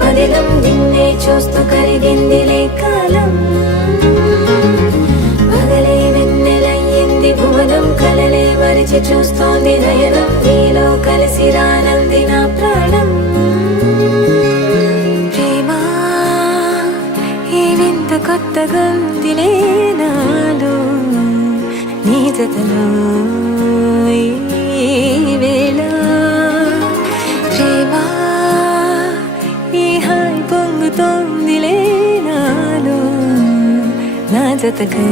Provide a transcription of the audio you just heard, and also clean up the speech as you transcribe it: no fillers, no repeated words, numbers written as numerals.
పదిలం నిన్నే చూస్తూ కరిగిందిలే కాలం పగలే వెన్నెలయ్యింది భువనం కలలే మరిచి చూస్తోంది నయనం నీలో కలిసి రానంది నా ప్రాణం ప్రేమ ఈ వింత కొత్తగా ఉందిలే నాలో నీ జతలో ఈ వేళ ప్రేమ ఈ హాయి పొంగుతోందిలే నాలో నా జతకై